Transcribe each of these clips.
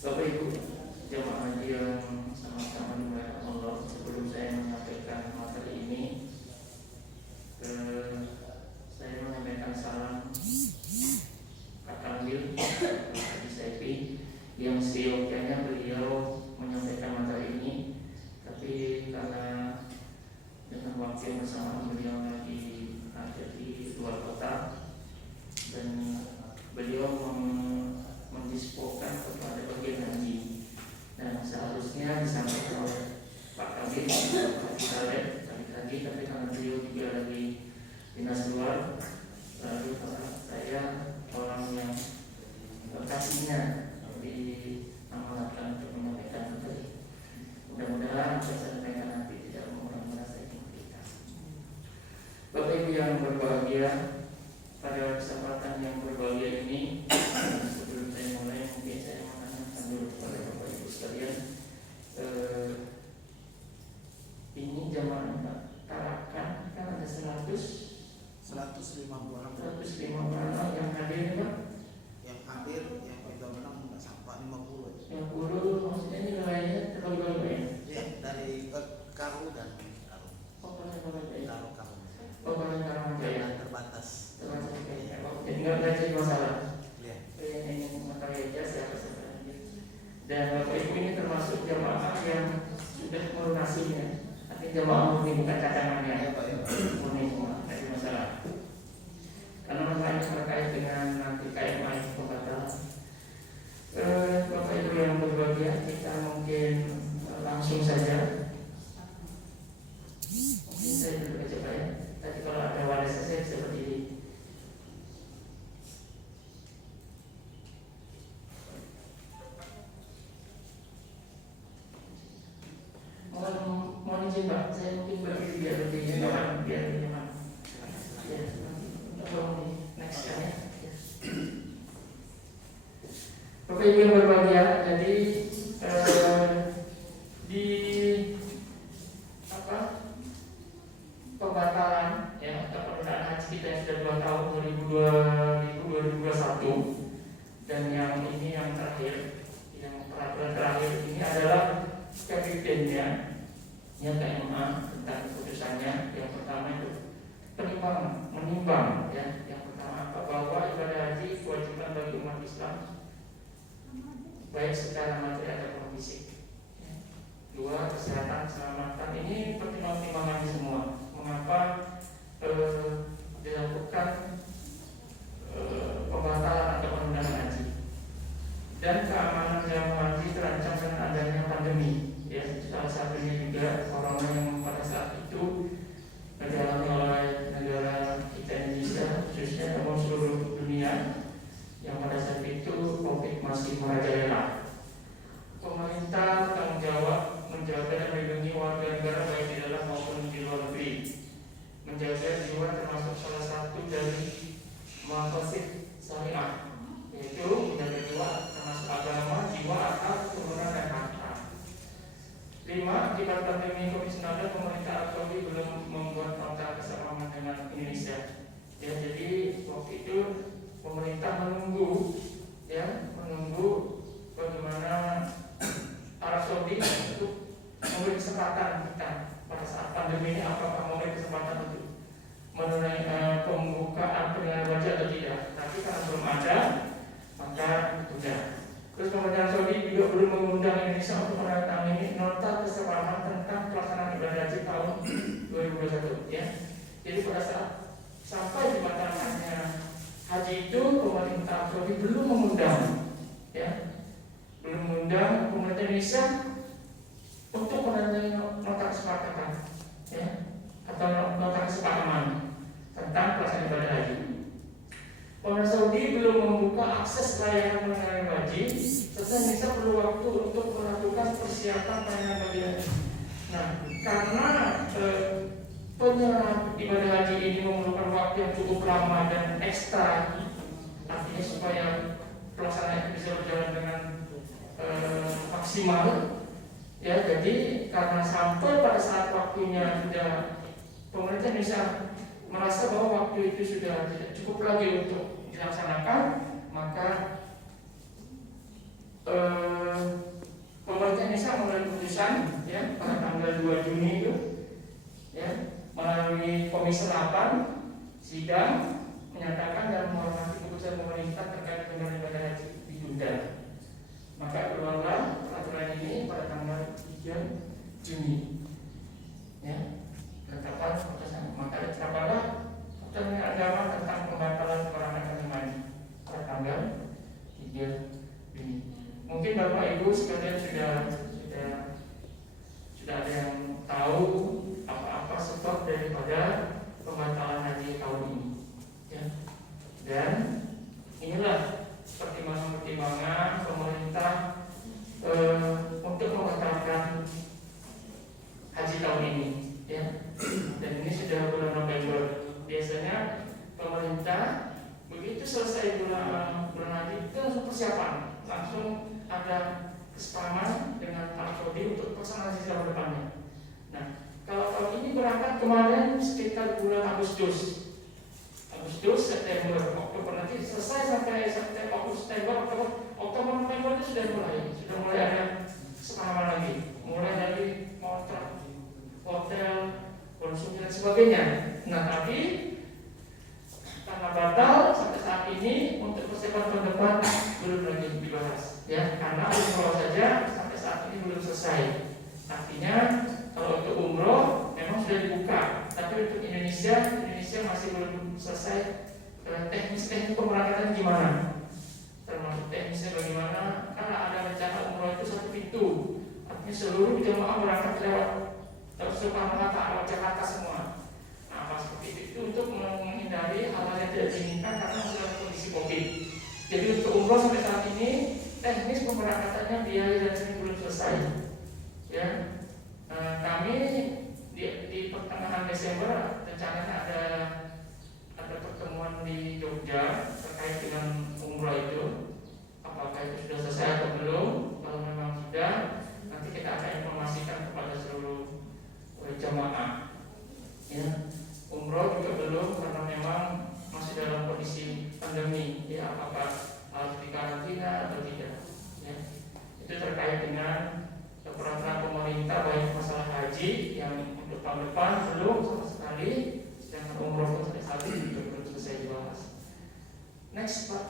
Bapak Ibu jemaah haji yang sama-sama dimuliakan Allah, sebelum saya menyampaikan materi ini, saya menyampaikan salam Kak Kamil, Haji Saifi, yang seyogyanya beliau menyampaikan materi ini, tapi karena dengan waktu yang bersamaan beliau lagi ada di luar kota dan beliau mendispokan kepada bagian haji. Nah, seharusnya disampaikan oleh Pak Kabin, Pak Saleh tadi, tapi karena beliau juga lagi dinas luar, lalu saya orang yang lokasinya diamanatkan untuk menyampaikan materi. Mudah-mudahan saya sampaikan nanti tidak mengurangi rasa ingin kita. Bapak Ibu yang berbahagia, pada kesempatan yang berbahagia ini, sebelum saya mulai mungkin saya menanyakan dulu kepada Bapak Ibu sekalian, ini jamaah Tarakan kan ada 150 orang yang hadir, Pak. Yang hadir yang kita menang nggak sampai 50. 50 maksudnya ini wilayahnya terlalu jauh ya? Ya, dari Karu dan Karu. Oh, Karu. Karu. Oh, Karu ya. Terbatas. Jadi nggak jadi masalah. Ya. Ini materi aja siapa saja. Dan Bapak Ibu ini termasuk jamaah yang sudah melunasinya. Artinya jamaah murni bukan cadangannya. Ya, Pak, ya. Murni semua, tidak ada masalah. Karena masalah ini terkait dengan nanti KMA pembatalan. Bapak Ibu yang berbahagia, kita mungkin langsung saja. Mungkin saya dulu aja Pak ya. Tadi kalau ada wadah saya seperti ini. Mohon izin Pak, saya mungkin berdiri biar lebih nyaman, Ya, tolong next kan ya. Bapak Ibu yang berbahagia, jadi di pembatalan ya atau penundaan haji kita yang sudah 2 tahun 2021 dan yang ini yang terakhir, yang peraturan terakhir ini adalah KPP-nya yang KMA tentang keputusannya. Yang pertama itu menimbang ya. Yang pertama apa? Bahwa ibadah haji kewajiban bagi umat Islam baik secara materi ataupun fisik. 2, kesehatan, keselamatan. Ini pertimbangan semua. Mengapa dilakukan pembatalan atau penundaan haji? Dan keamanan jamaah haji terancam dengan adanya pandemi. Ya, salah satunya juga corona yang pada saat itu dialami oleh negara kita Indonesia, khususnya atau seluruh dunia, yang pada saat itu COVID masih merajalela. Pemerintah tanggung jawab menjaga dan melindungi warga negara baik di dalam maupun di luar negeri. Menjaga jiwa termasuk salah satu dari maqasid syariah, yaitu menjaga jiwa termasuk agama, jiwa, akal, keturunan dan harta. 5. Akibat pandemi COVID-19, pemerintah Arab Saudi belum membuat nota kesepahaman dengan Indonesia. Ya, jadi waktu itu pemerintah menunggu bagaimana Arab Saudi untuk memberi kesempatan kita pada saat pandemi ini, apakah memberi kesempatan untuk menunai pembukaan penilaian wajah atau tidak. Tapi karena belum ada, maka sudah. Terus pemerintah Saudi juga belum mengundang Indonesia untuk menandatangani nota kesepahaman tentang pelaksanaan ibadah haji tahun 2021 ya. Jadi pada saat sampai dibatalkannya haji itu, pemerintah Saudi belum mengundang pemerintah Indonesia untuk menandatangani nota kesepakatan ya, atau nota kesepahaman tentang pelaksanaan ibadah haji. Pemerintah Saudi belum membuka akses layanan penanganan haji, serta Indonesia perlu waktu untuk melakukan persiapan penanganan haji. Nah, karena penyerahan ibadah haji ini memerlukan waktu yang cukup lama dan ekstra, artinya supaya pelaksanaan itu bisa berjalan dengan maksimal. Ya, jadi karena sampai pada saat waktunya sudah, pemerintah Indonesia merasa bahwa waktu itu sudah tidak cukup lagi untuk dilaksanakan, maka memutuskan ya pada tanggal 2 Juni itu ya melalui Komisi 8 sidang menyatakan dan menghormati keputusan pemerintah terkait dengan ibadah haji ditunda. Maka keluarlah peraturan ini pada tanggal 3 Juni. Ya, penetapan keputusan. Maka diterapkanlah keputusan agama tentang pembatalan peperangan iman pada tanggal 3 Juni. Mungkin Bapak Ibu sekalian sudah ada yang tahu apa sebab daripada pembatalan haji tahun ini. Ya. Dan inilah pertimbangan pemerintah untuk membatalkan haji tahun ini. Ya. Dan ini sudah bulan November. Biasanya pemerintah begitu selesai bulan haji itu langsung persiapan, langsung ada kesepahaman dengan Arab Saudi untuk pelaksanaan haji tahun depannya. Nah, kalau tahun ini berangkat kemarin sekitar bulan Agustus, September, Oktober, nanti selesai sampai September, Oktober, November itu sudah mulai ada kesepahaman lagi, mulai lagi kontrak hotel, konsumsi dan sebagainya. Nah, tapi karena batal sampai saat ini untuk persiapan tahun depan belum lagi dibahas, ya, karena umroh saja sampai saat ini belum selesai. Artinya kalau untuk umroh memang sudah dibuka, tapi untuk Indonesia masih belum selesai. Teknis pemberangkatan gimana? Termasuk teknisnya bagaimana? Karena ada rencana umroh itu satu pintu, artinya seluruh jemaah berangkat lewat Soekarno-Hatta lewat Jakarta semua. Nah, seperti itu untuk menghindari hal-hal yang tidak diinginkan karena sudah kondisi COVID. Jadi untuk umroh sampai saat ini teknis pemberangkatannya biaya dan ini belum selesai. Ya, kami di pertengahan Desember rencananya ada pertemuan di Jogja terkait dengan umroh itu. Apakah itu sudah selesai atau belum? Kalau memang sudah, nanti kita akan informasikan kepada seluruh jamaah. Ya, umroh juga belum karena memang masih dalam kondisi pandemi. Ya, apakah harus dikarantina atau tidak? Ya, itu terkait dengan peraturan pemerintah baik masalah haji yang untuk tahun depan belum sama sekali, sedangkan umroh pun sampai saat ini juga belum selesai dibahas. Next Pak.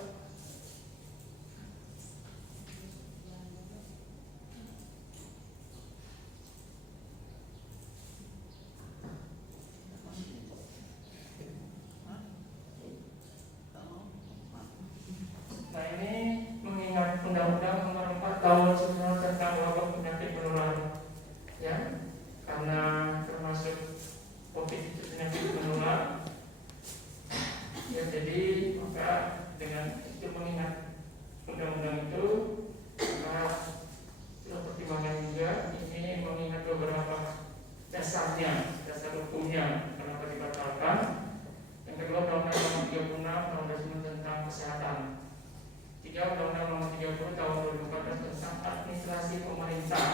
Nah, ini mengingat Undang-Undang Nomor 4 Tahun 1999 tentang wabah penyakit menular, ya, karena termasuk COVID itu penyakit menular, ya, jadi maka dengan itu mengingat undang-undang itu, maka sudah pertimbangan juga ini mengingat beberapa dasar hukumnya kenapa dibatalkan. Yang kedua, Undang-Undang Nomor 36 Tahun 2009 tentang kesehatan. 3. Undang-Undang Nomor 30 Tahun 2014 tentang administrasi pemerintah.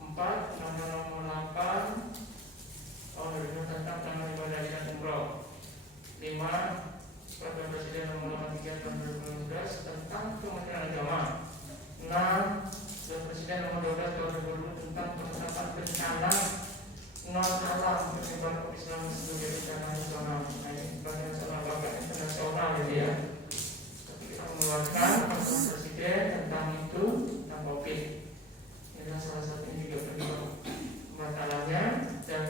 4. Undang-Undang Nomor 8 Tahun 2000 tentang penanganan ibadah haji dan umroh. 5. Peraturan Presiden Nomor 83 Tahun 2015 tentang Kementerian Agama. 6. Peraturan Presiden Nomor 12 Tahun 2020 tentang penetapan bencana non alam penyebaran Islam sebagai bencana nasional. Nah, ini bencana nasional bahkan internasional, gitu ya. Mengeluarkan peraturan Presiden tentang itu, tentang COVID. Ini adalah salah satunya juga penyebab pembatalannya. Dan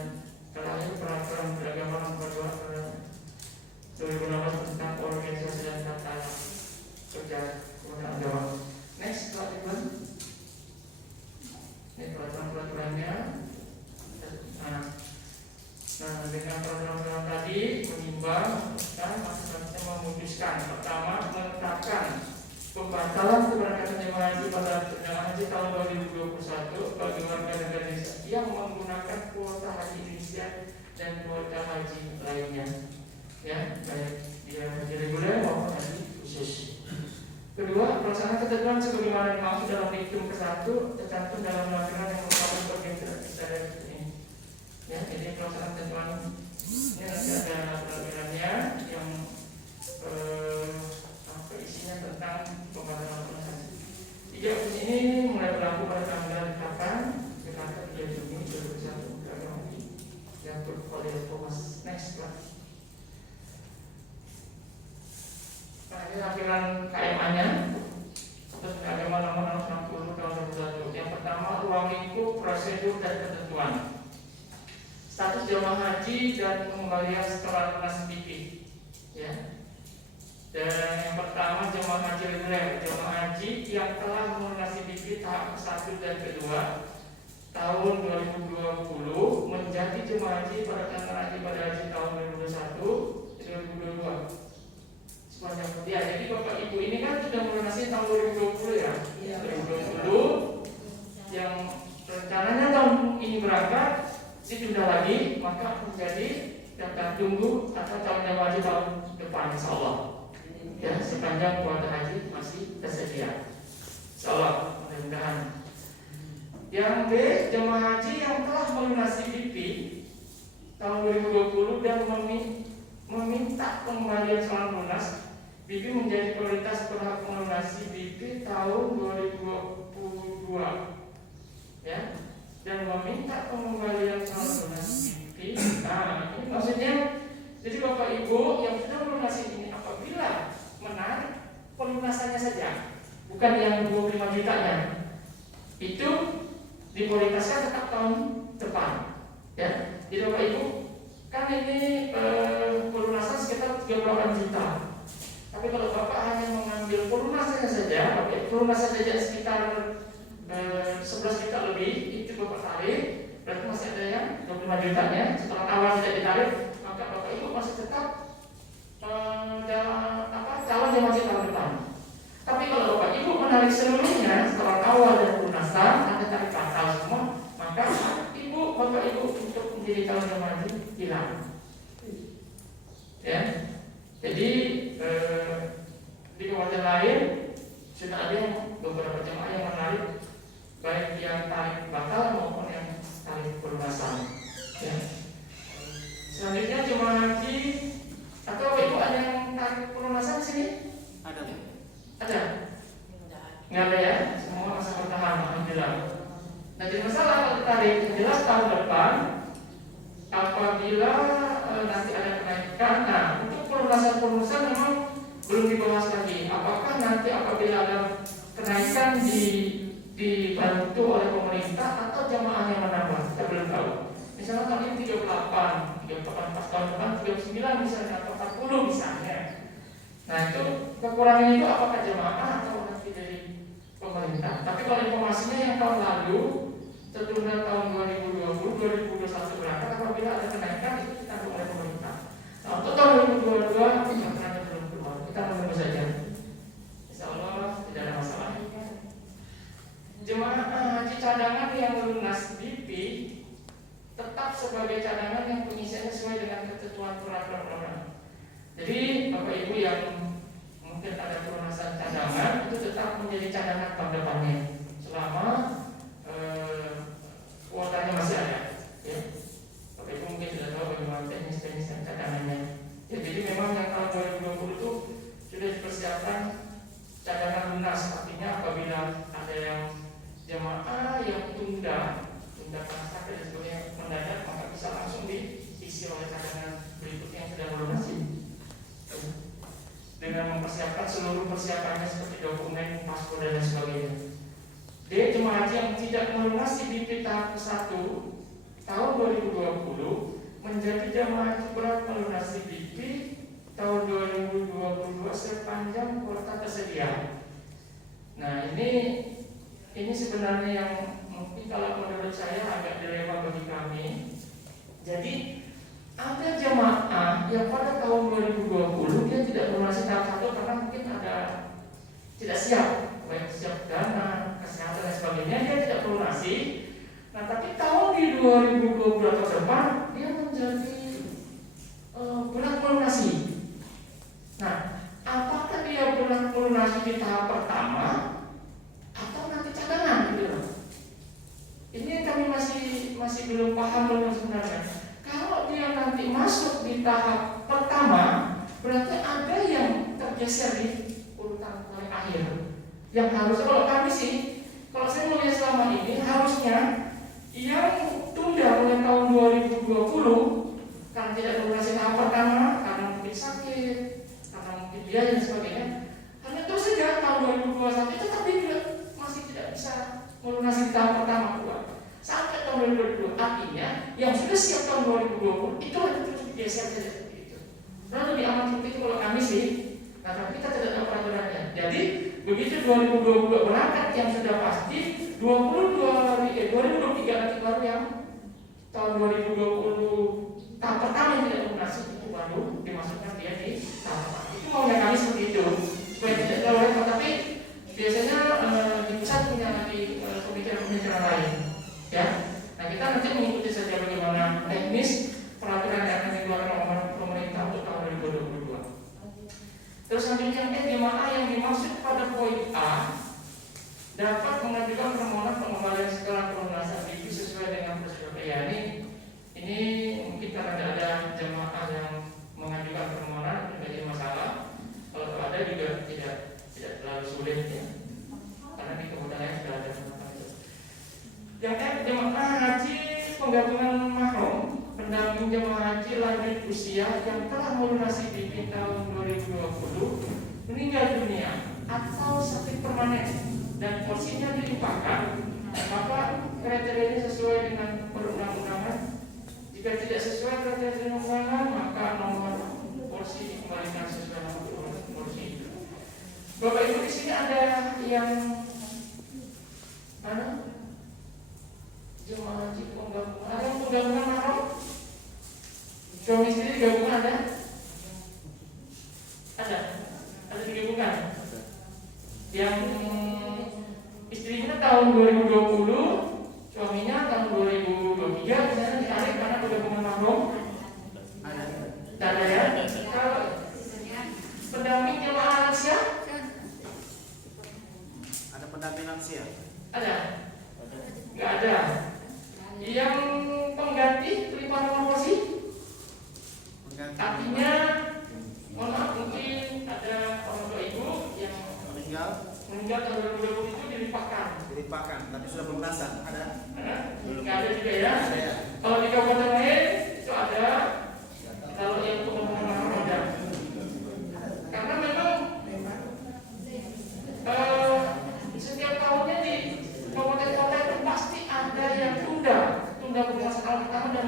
terakhir peraturan beragama nomor 2 2016 tentang organisasi dan tata kerja Kementerian Agama. Next, Pak. Ini peraturan-peraturannya. Nah, dengan peraturan tadi menimbang dan maksudnya memutuskan pertama menetapkan pembatalan keberangkatan jemaah haji pada perjalanan haji tahun 2021 bagi warga negara Indonesia yang menggunakan kuota haji Indonesia dan kuota haji lainnya, ya, baik dia haji reguler maupun haji khusus. Kedua, pelaksanaan ketentuan sebagaimana dimaksud dalam diktum ke-1 tercantum dalam peraturan yang merupakan bagian dari ini. Ya, jadi pelaksanaan ketentuan ini nanti ada peraturannya yang isinya tentang pembatalan haji. 3 ini mulai berlaku pada tanggal 8 Juni 2021 yang portfolio Thomas next lah. Nah, ini tampilan KMA-nya. Terus KMA nomor 660 tahun 2021. Yang pertama, ruang lingkup, prosedur dan ketentuan. Status jemaah haji dan pengembalian setelah lunas BP. Ya. Dan yang pertama, jemaah haji reguler, jemaah haji yang telah melunasi BP tahap 1 dan kedua tahun 2020 menjadi jemaah haji pada pelaksanaan ibadah haji tahun 2021 2022. Sepanjang ya, jadi Bapak Ibu ini kan sudah melunasi tahun 2020 ya. 2020 yang rencananya tahun ini berangkat ditunda lagi, maka menjadi daftar tunggu atau tahun jemaah haji tahun depan insyaallah. Ya, sepanjang kuota haji masih tersedia. Insyaallah, mudah-mudahan. Yang B, jemaah haji yang telah melunasi BP tahun 2020 dan meminta pengembalian setelah lunas BP menjadi prioritas berhak melunasi BP tahun 2022. Ya, dan meminta pengembalian setelah lunas BP. Nah, ini maksudnya jadi Bapak Ibu yang sudah melunasi ini apabila menarik pelunasannya saja, bukan yang 25 jutanya, itu diprioritaskan tetap tahun depan. Ya, jadi Bapak Ibu kan ini pelunasan sekitar 38 juta. Tapi kalau Bapak hanya mengambil pelunasannya saja, pelunasan saja sekitar 11 juta lebih, itu Bapak tarik, berarti masih ada yang 25 jutanya. Setelah awal tidak ditarik, maka Bapak Ibu masih tetap calon jemaah haji tahun depan. Tapi kalau Bapak Ibu menarik seluruhnya setelah awal dan pelunasan, Anda tarik batal semua, maka Bapak Ibu untuk menjadi calon jemaah haji hilang. Ya, jadi di kawasan lain sudah ada yang beberapa jemaah yang menarik, baik yang tarik batal maupun yang tarik pelunasan. Ya. Selanjutnya jemaah haji atau Bapak Ibu ada yang tarik pelunasan di sini? Ada. Ada? Nggak ada ya? Semua masa bertahan, alhamdulillah. Nah, jadi masalah kalau ditarik, jelas tahun depan apabila nanti ada kenaikan. Nah, untuk pelunasan memang belum dibahas lagi. Apakah nanti apabila ada kenaikan dibantu oleh pemerintah atau jamaahnya menambah? Kita belum tahu. Misalnya tahun ini 38 pas tahun depan 39 misalnya atau 40 misalnya. Nah, itu kekurangan itu apakah jamaah atau nanti dari pemerintah? Tapi kalau informasinya yang tahun lalu tertunda tahun 2020 2021 berangkat apabila ada kenaikan itu ditanggung oleh pemerintah. Nah, untuk tahun 2022 anggarannya belum keluar. Kita menunggu saja. Insyaallah tidak ada masalah. Jemaah haji cadangan yang lunas BP tetap sebagai cadangan yang pengisiannya sesuai dengan ketentuan peraturan. Jadi Bapak Ibu yang mungkin ada pelunasan cadangan itu tetap menjadi cadangan tahun depannya selama kuotanya masih ada. Ya. Bapak Ibu mungkin sudah tahu bagaimana teknis cadangannya. Ya, jadi memang yang tahun 2020 itu sudah dipersiapkan cadangan lunas, artinya apabila ada yang jemaah yang tunda karena sakit dan sebagainya mendadak, maka bisa langsung diisi oleh cadangan berikutnya yang sudah melunasi dengan mempersiapkan seluruh persiapannya seperti dokumen, paspor dan sebagainya. Dia jemaah haji yang tidak melunasi BP tahap 1 tahun 2020 menjadi jemaah haji berat melunasi BP tahun 2022 sepanjang kuota tersedia. Nah, ini sebenarnya yang mungkin kalau menurut saya agak dilema bagi kami. Jadi ada jemaah yang pada tahun 2020 dia tidak melunasi tahap 1 karena mungkin ada tidak siap, baik siap dana, kesehatan dan sebagainya, dia tidak melunasi. Nah, tapi tahun di 2020 atau depan dia menjadi berat melunasi. Nah, apakah dia berat melunasi di tahap pertama atau nanti cadangan gitu loh? Ini kami masih belum paham sebenarnya. Kalau dia nanti masuk di tahap pertama, berarti ada yang tergeser di urutan paling akhir. Yang harusnya kalau kami sih, kalau saya melihat selama ini harusnya yang tunda mulai tahun 2020 karena tidak melunasi tahap pertama, karena mungkin sakit, karena mungkin biaya dan sebagainya, hanya terus saja tahun 2021 tetap dia juga masih tidak bisa melunasi tahap pertama pula sampai tahun 2022. Artinya yang sudah siap tahun 2020 itu hanya terus digeser saja seperti itu. Nah, lebih aman seperti itu kalau kami sih. Nah, tapi kita tidak tahu peraturannya. Jadi begitu 2022 berangkat yang sudah pasti 2023 nanti baru yang tahun 2020 tahap pertama yang tidak lunasi itu baru dimasukkan dia di tahap pertama. Itu maunya kami seperti itu supaya tidak terlalu repot. Tapi biasanya di pusat punya lagi pemikiran-pemikiran lain, ya. Nah, kita nanti mengikuti saja bagaimana teknis peraturan yang akan dikeluarkan oleh pemerintah untuk tahun 2022. Terus selanjutnya jemaah yang dimaksud pada poin A dapat mengajukan permohonan pengembalian setelah pelunasan BP sesuai dengan prosedur. Ya, ini mungkin karena tidak ada jemaah yang mengajukan permohonan tidak jadi masalah. Kalau ada juga tidak terlalu sulit, ya, karena di kemudahan sudah ada semacam itu. Yang jemaah haji penggabungan mahram pendamping jemaah haji lanjut usia yang telah melunasi BP tahun 2020 meninggal dunia atau sakit permanen dan porsinya dilimpahkan, maka kriteria ini sesuai dengan perundang-undangan. Jika tidak sesuai kriteria perundang-undangan, maka nomor porsi dikembalikan sesuai nomor porsi. Bapak Ibu, di sini ada yang mana? Jemaah haji penggabungan. Ada yang penggabungan mahram? Suami istri gabungan ada? Ada digabungkan. Yang istrinya tahun 2020, suaminya tahun 2023, misalnya ditarik karena penggabungan mahram. Ada ya? Kalau pendamping jemaah lansia? Ada pendamping lansia? Ada? Nggak ada. Yang pengganti pelimpahan nomor porsi? Artinya, mohon maaf, mungkin ada orang tua ibu yang meninggal tahun 2020 itu dilimpahkan, tapi sudah pelunasan ada? Nggak ada juga ya? Ada ya? Kalau di kabupaten lain itu ada, kalau yang penggabungan ada. Karena memang setiap tahunnya di kabupaten kota itu pasti ada yang tunda pelunasan tahun pertama dan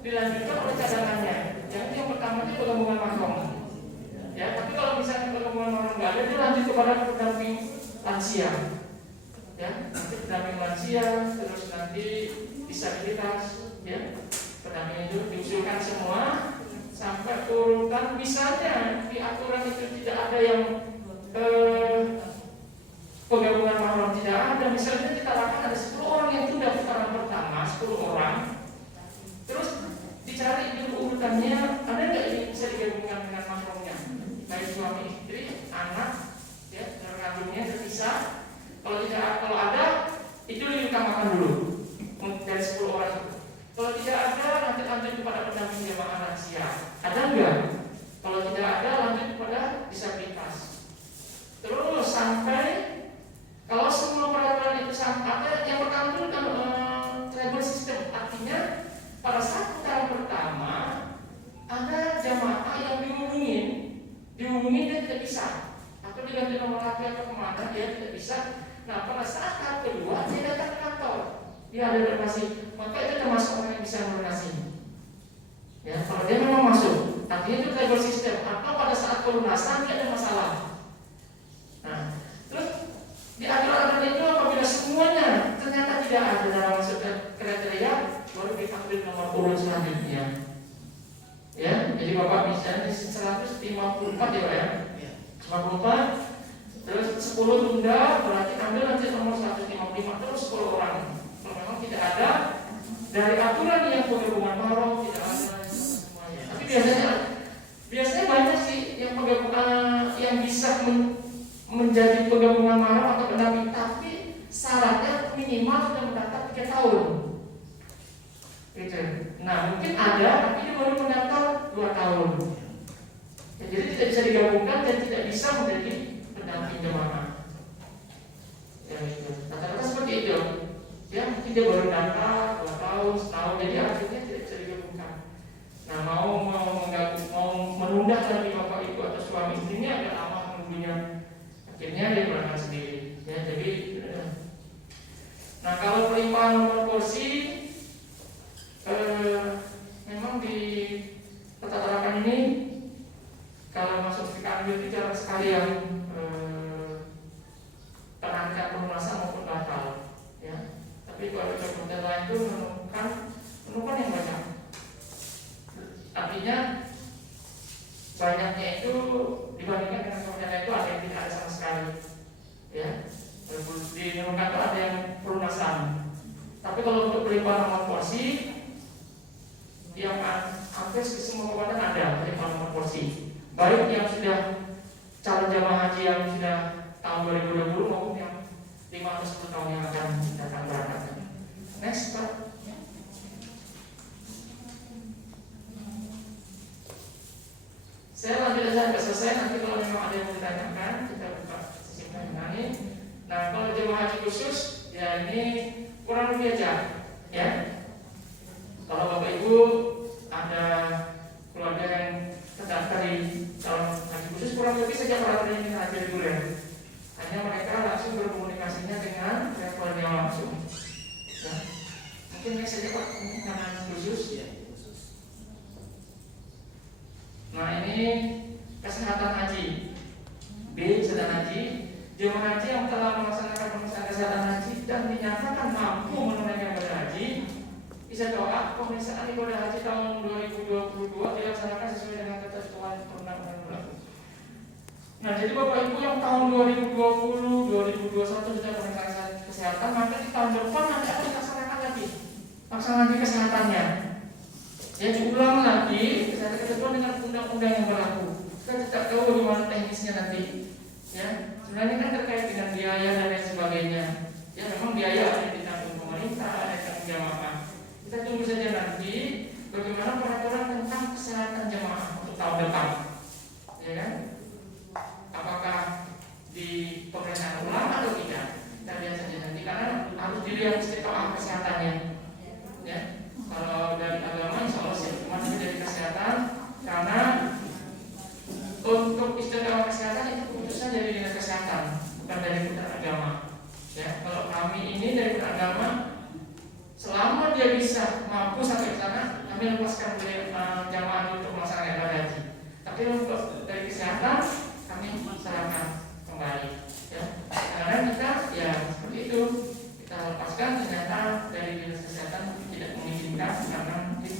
dilanjutkan oleh cadangannya. Yang pertama itu penggabungan mahram. Ya, tapi kalau misalnya penggabungan mahram nggak ada, dia lanjut kepada pendamping lansia. Ya, nanti pendamping lansia, terus nanti disabilitas, ya, pendamping itu diusulkan semua sampai urutan. Misalnya di aturan itu tidak ada yang penggabungan mahram, tidak ada. Misalnya kita lakukan ada 10 orang yang tunda putaran pertama, 10 orang. Terus dicari dulu urutannya, ada nggak ini bisa digabungkan dengan mahramnya, baik suami istri, anak, ya, kandungnya terpisah. Kalau ada, itu diutamakan dulu dari 10 orang itu. Kalau tidak ada, nanti lanjut kepada pendamping jemaah lansia. Ada nggak? Kalau tidak ada, lanjut kepada disabilitas. Terus sampai kalau semua peraturan itu ada, yang pertama itu tribal system, artinya pada saat putaran pertama ada jamaah yang dihubungin dia tidak bisa, atau diganti nomor HP atau kemana dia tidak bisa. Nah, pada saat tahap kedua dia datang ke kantor, dia ada donasi, maka itu termasuk orang yang bisa melunasi. Ya, kalau dia memang masuk, artinya itu tribal system. Atau pada saat pelunasan dia ada masalah. Nah, terus di aturan itu apabila semuanya ternyata tidak ada dalam masuk kriteria, baru dipanggil nomor urut selanjutnya. Ya, jadi Bapak misalnya di 154 ya Pak ya. 154 terus 10 tunda, berarti ambil nanti nomor 155 terus 10 orang. Kalau memang tidak ada dari aturan yang penggabungan mahram tidak ada semuanya. Tapi biasanya banyak sih yang penggabungan yang bisa menjadi penggabungan mahram atau pendamping, tapi syaratnya minimal sudah mendaftar 3 tahun. Gitu. Nah, mungkin ada, tapi dia baru mendaftar 2 tahun. Ya, jadi tidak bisa digabungkan dan tidak bisa menjadi pendamping jemaah. Ya, itu. Kata-kata seperti itu. Ya, mungkin dia baru mendaftar 2 Nah, kalau pelimpahan nomor kursi memang di tata tarakan ini kalau masuk di kanwil itu jarang sekali yang penangkat pelunasan maupun batal, ya. Tapi kalau dokumen lain itu menemukan yang banyak. Artinya banyaknya itu dibandingkan dengan dokumen itu ada yang tidak ada sama sekali, ya. Di menemukan itu ada yang pelunasan. Tapi kalau untuk pelimpahan nomor porsi yang hampir semua kabupaten ada pelimpahan nomor porsi. Baik yang sudah calon jamaah haji yang sudah tahun 2020 maupun yang 5 atau 10 tahun yang akan datang berangkat. Next, Pak. Saya lanjut saja sampai selesai. Nanti kalau memang ada yang mau ditanyakan, kita buka sesi tanya ini. Nah, kalau jemaah haji khusus, ya ini kurang lebih aja, ya. Kalau Bapak Ibu ada keluarga yang terdaftar di calon haji khusus, kurang lebih saja peraturan ini haji reguler. Hanya mereka langsung berkomunikasinya dengan pihak keluarga langsung. Ya. Mungkin next saja Pak, ini haji khusus. Ya, khusus. Nah, ini kesehatan haji. B. Kesehatan haji. Jemaah haji yang telah melaksanakan pemeriksaan kesehatan haji dan dinyatakan mampu menunaikan ibadah haji bisa doa pemeriksaan ibadah haji tahun 2022 dilaksanakan sesuai dengan ketentuan perundang-undangan berlaku. Nah, jadi Bapak Ibu yang tahun 2020, 2021 sudah pemeriksaan kesehatan, maka di tahun depan nanti akan dilaksanakan lagi lagi kesehatannya. Ya, diulang lagi ketentuan dengan undang-undang yang berlaku. Kita tidak tahu bagaimana teknisnya nanti. Ya, sebenarnya kan terkait dengan biaya dan lain sebagainya. Ya, memang biaya ada yang ditanggung pemerintah, ada yang ditanggung jamaah. Kita tunggu saja nanti bagaimana peraturan tentang kesehatan jamaah untuk tahun depan. Ya kan? Apakah di pemerintahan ulang atau tidak? Kita lihat saja nanti karena harus dilihat istiqomah kesehatannya. Ya, kalau dari agama insya Allah sih, cuma dari kesehatan karena untuk istiqomah kesehatan itu keputusan dari dinas kesehatan, bukan dari Kementerian Agama. Ya, kalau kami ini dari Kementerian Agama, selama dia bisa mampu sampai ke sana, kami lepaskan dari jamaah untuk melaksanakan ibadah haji. Tapi untuk dari kesehatan, kami serahkan kembali. Ya, karena kita ya seperti itu, kita lepaskan ternyata dari dinas kesehatan tidak mengizinkan karena mungkin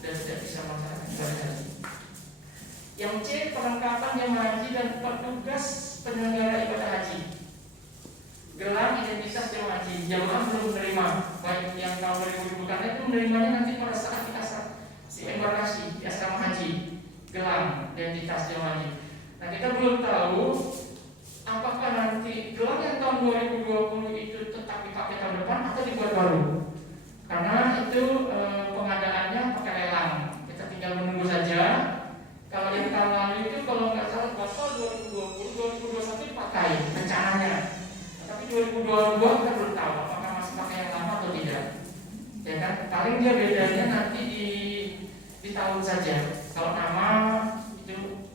sudah tidak bisa melaksanakan ibadah haji. Yang C, perlengkapan jemaah haji dan petugas penyelenggara ibadah haji. Gelar identitas jemaah haji, jemaah belum menerima, baik yang tahun 2020 karena itu menerimanya nanti pada saat kita di embarkasi di asrama haji, gelar identitas jemaah haji. Nah, kita belum tahu apakah nanti gelar yang tahun 2020 itu tetap dipakai tahun depan atau dibuat baru. Karena itu pengadaannya pakai lelang. Kita tinggal menunggu saja. Kalau yang tahun lalu itu kalau nggak salah batal 2020, 2021 dipakai rencananya. Tapi 2022 kita belum tahu apakah masih pakai yang lama atau tidak. Ya kan? Paling dia bedanya nanti di tahun saja. Kalau nama itu,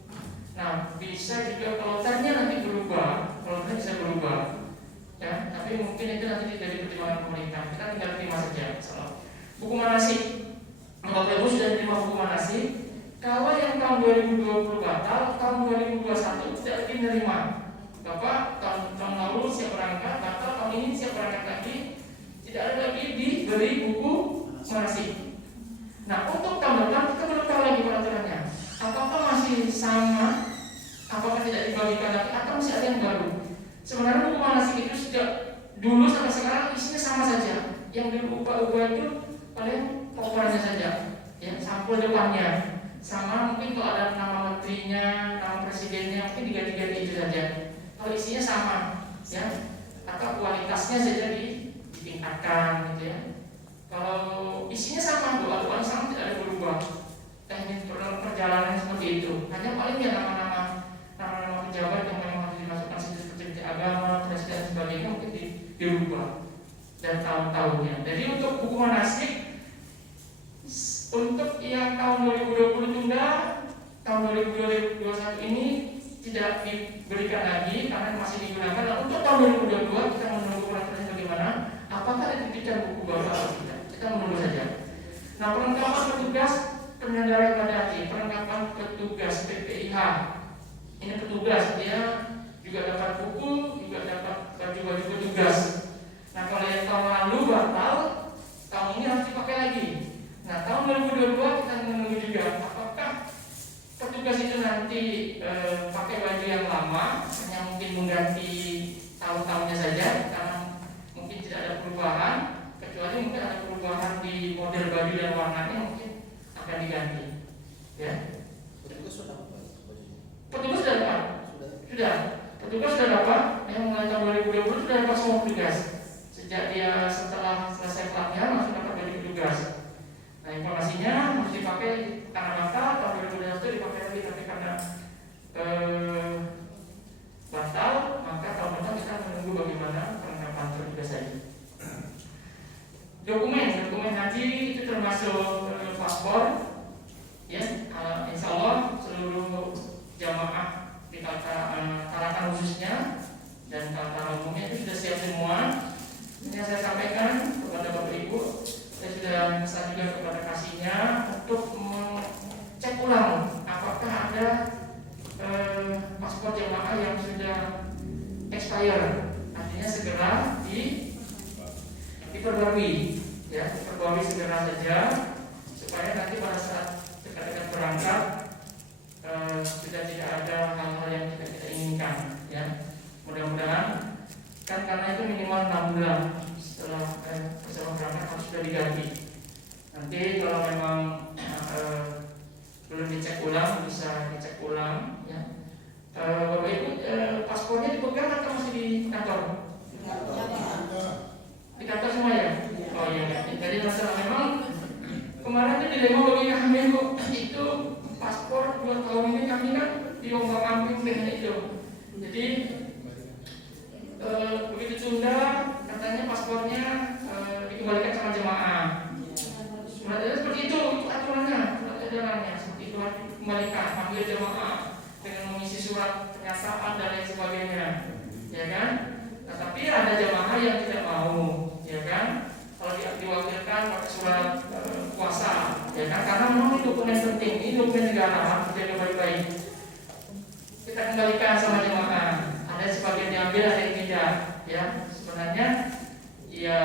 nah bisa juga kalau ternya nanti berubah, kalau ternya bisa berubah. Ya, tapi mungkin itu nanti dari pertimbangan pemerintah. Kita tinggal terima saja. Buku manasik, Bapak Ibu sudah terima buku manasik. Kalau yang tahun 2020 batal, tahun 2021 tidak lagi menerima. Bapak tahun lalu siap berangkat, batal tahun ini siap berangkat lagi, tidak ada lagi diberi buku manasik. Nah, untuk tahun depan kita belum tahu lagi peraturannya. Apakah masih sama? Apakah tidak dibagikan lagi atau masih ada yang baru? Sebenarnya buku manasik itu sejak dulu sampai sekarang isinya sama saja. Yang diubah-ubah itu paling powernya saja, ya, sampul depannya. Sama mungkin kalau ada nama menterinya, nama presidennya mungkin diganti-ganti itu saja. Kalau isinya sama, ya, atau kualitasnya saja ditingkatkan, gitu ya. Kalau isinya sama, doa-doanya sama tidak ada berubah. Teknik perjalanan seperti itu. Hanya paling ya nama-nama pejabat yang memang harus dimasukkan seperti agama, presiden dan sebagainya mungkin dirubah dan tahun-tahunnya. Jadi untuk buku manasik untuk yang tahun 2020 tunda, tahun 2021 ini tidak diberikan lagi karena masih digunakan. Nah, untuk tahun 2022 kita menunggu peraturannya bagaimana. Apakah mengganti tahun-tahunnya saja, karena mungkin tidak ada perubahan, kecuali mungkin ada perubahan di model baju dan warnanya mungkin akan diganti. Ya. Petugas sudah dapat bajunya? Petugas sudah dapat. Sudah. Petugas sudah dapat. Yang mulai tahun 2020 sudah dapat semua petugas. Sejak dia setelah selesai pelatihan langsung dapat baju petugas. Nah, informasinya harus dipakai karena maka tahun 2012 itu dipakai lagi, tapi karena batal, maka tahun depan kita menunggu bagaimana penerapan petugas saja. Dokumen haji itu termasuk paspor, ya. Insya Allah seluruh jamaah di Tarakan khususnya dan Tarakan umumnya itu sudah siap semua. Ini yang saya sampaikan kepada Bapak Ibu. Saya sudah pesan juga kepada kasihnya untuk cek ulang apakah ada paspor jamaah yang sudah expire, artinya segera diperbarui, ya, diperbarui segera saja supaya nanti pada saat dekat-dekat berangkat sudah tidak ada hal-hal yang tidak kita inginkan, ya. Mudah-mudahan kan karena itu minimal 6 bulan setelah pesawat berangkat harus sudah diganti. Nanti kalau memang belum dicek ulang, bisa dicek ulang, ya. Bapak Ibu, paspornya dipegang atau masih di kantor? Di kantor semua ya? Oh iya. Jadi masalah memang kemarin itu dilema bagi kami Bu, itu paspor 2 tahun ini kami kan diombang-ambing dengan itu. Jadi begitu tunda, katanya paspornya dikembalikan sama jemaah. Sebenarnya seperti itu aturannya, seperti itu dikembalikan, ambil jemaah dengan mengisi surat pernyataan dan lain sebagainya, ya kan? Nah, tapi ada jemaah yang tidak mau, ya kan? Kalau diwakilkan pakai surat kuasa, ya kan? Karena memang itu dokumen penting, ini dokumen negara, harus dijaga baik-baik. Kita kembalikan sama jemaah. Ada sebagian diambil, ada yang tidak, ya. Sebenarnya, ya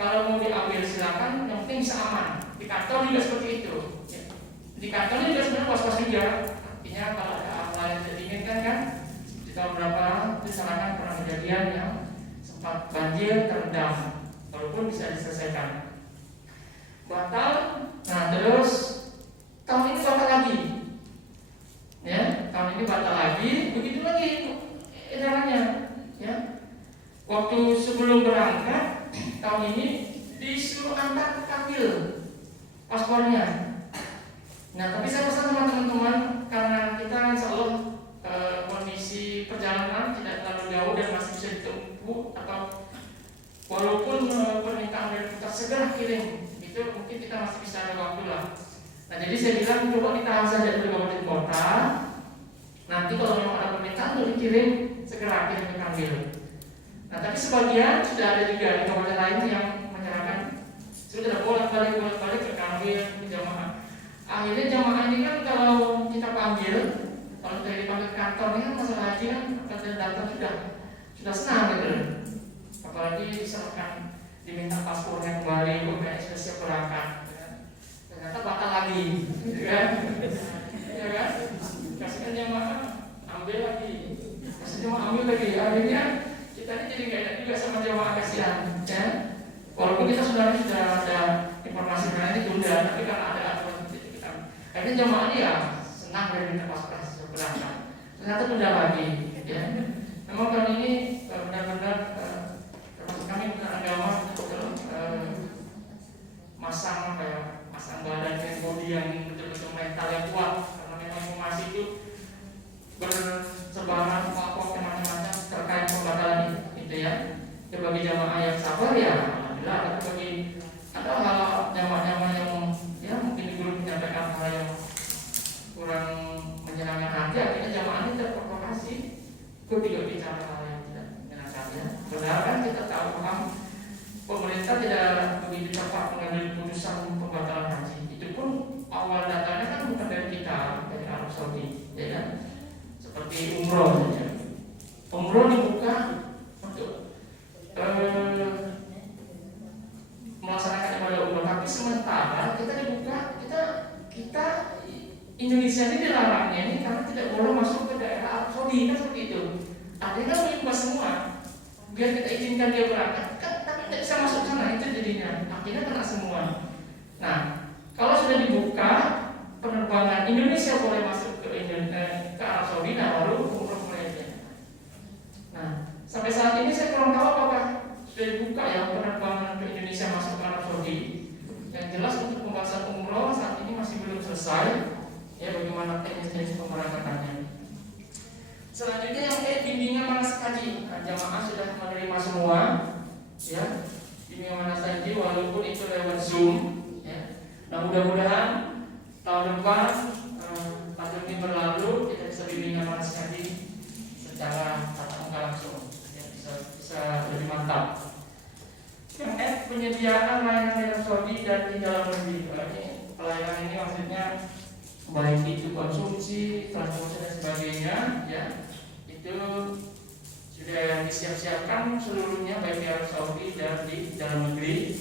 kalau mau diambil silakan, yang penting bisa aman. Di kantor juga seperti itu. Ya. Di kantor juga sebenarnya was-was juga. Artinya kalau ada hal yang tidak diinginkan kan, di tahun berapa disarankan pernah kejadian yang sempat banjir terendam, walaupun bisa diselesaikan. Batal, nah terus tahun ini batal lagi, ya. Tahun ini batal lagi, begitu lagi edarannya, ya. Waktu sebelum berangkat tahun ini disuruh antar ke kanwil paspornya. Nah, tapi saya pesan sama teman-teman, karena kita insya Allah kondisi perjalanan tidak terlalu jauh dan masih bisa ditempuh, atau walaupun permintaan dari kita segera kirim, itu mungkin kita masih bisa ada waktu lah. Nah, jadi saya bilang coba ditahan saja dulu kabupaten kota. Nanti kalau memang ada permintaan untuk dikirim, segera kirim ke kanwil. Nah, tapi sebagian sudah ada juga di kabupaten lain yang menyerahkan sudah bolak-balik ke kanwil, ke jamaah. Akhirnya jamaah ini kan kalau kita panggil, kalau kita dipanggil kantor ini kan masalah haji kan, kalau datang sudah senang gitu. Apalagi misalkan diminta paspornya kembali, bukan sudah siap berangkat, ternyata batal lagi, gitu kan? Ya kan? Kasihkan jamaah, ambil lagi, kasih jamaah ambil lagi. Akhirnya kita ini jadi nggak enak juga sama jamaah, kasihan, ya. Walaupun kita sebenarnya sudah ada informasi mengenai ini tunda, tapi karena ada aturan seperti itu kita, akhirnya jamaah ini ya senang dari minta paspor berangkat. Ternyata tunda lagi, ya. Memang kali ini benar-benar termasuk kami benar agama betul masang badan dan bodi yang betul-betul mental yang kuat, karena memang informasi itu bersebaran apa macam-macam terkait pembatalan itu, ya. Bagi jamaah yang sabar ya alhamdulillah, tapi bagi ada hal jamaah-jamaah yang ya mungkin di grup menyampaikan hal yang kurang menyenangkan hati, akhirnya jamaah ini terprovokasi ikut juga bicara hal yang tidak menyenangkan, ya. Padahal kan kita tahu paham pemerintah tidak begitu cepat mengambil keputusan pembatalan haji. Itu pun awal datanya kan bukan dari kita, dari Arab Saudi, ya kan? Seperti umroh saja. Umroh dibuka untuk melaksanakan ibadah umroh, tapi sementara kita dibuka, kita Indonesia ini dilarangnya ini karena tidak boleh masuk ke daerah Arab Saudi, kan seperti itu. ada yang kan mengubah semua. Biar kita izinkan dia berangkat, tapi tidak bisa masuk sana, itu jadinya akhirnya kena semua. Nah, kalau sudah dibuka penerbangan Indonesia boleh masuk ke Arab Saudi, nah baru umroh mulai ada. Nah, sampai saat ini saya kurang tahu apakah sudah dibuka ya penerbangan ke Indonesia masuk ke Arab Saudi. Yang jelas untuk pembahasan umroh saat ini masih belum selesai. Ya, bagaimana teknis pemberangkatannya. Selanjutnya yang bimbingan manasik haji. Nah, jamaah sudah menerima semua, ya, bimbingan manasik haji walaupun itu lewat Zoom, ya. Nah, mudah-mudahan tahun depan pandemi berlalu kita bisa bimbingan manasik haji secara tatap muka langsung, ya, bisa lebih mantap. Yang penyediaan layanan di Arab Saudi dan di dalam negeri. Ini pelayanan ini maksudnya baik itu konsumsi, transportasi dan sebagainya, ya, itu sudah disiap-siapkan seluruhnya baik di Arab Saudi dan di dalam negeri.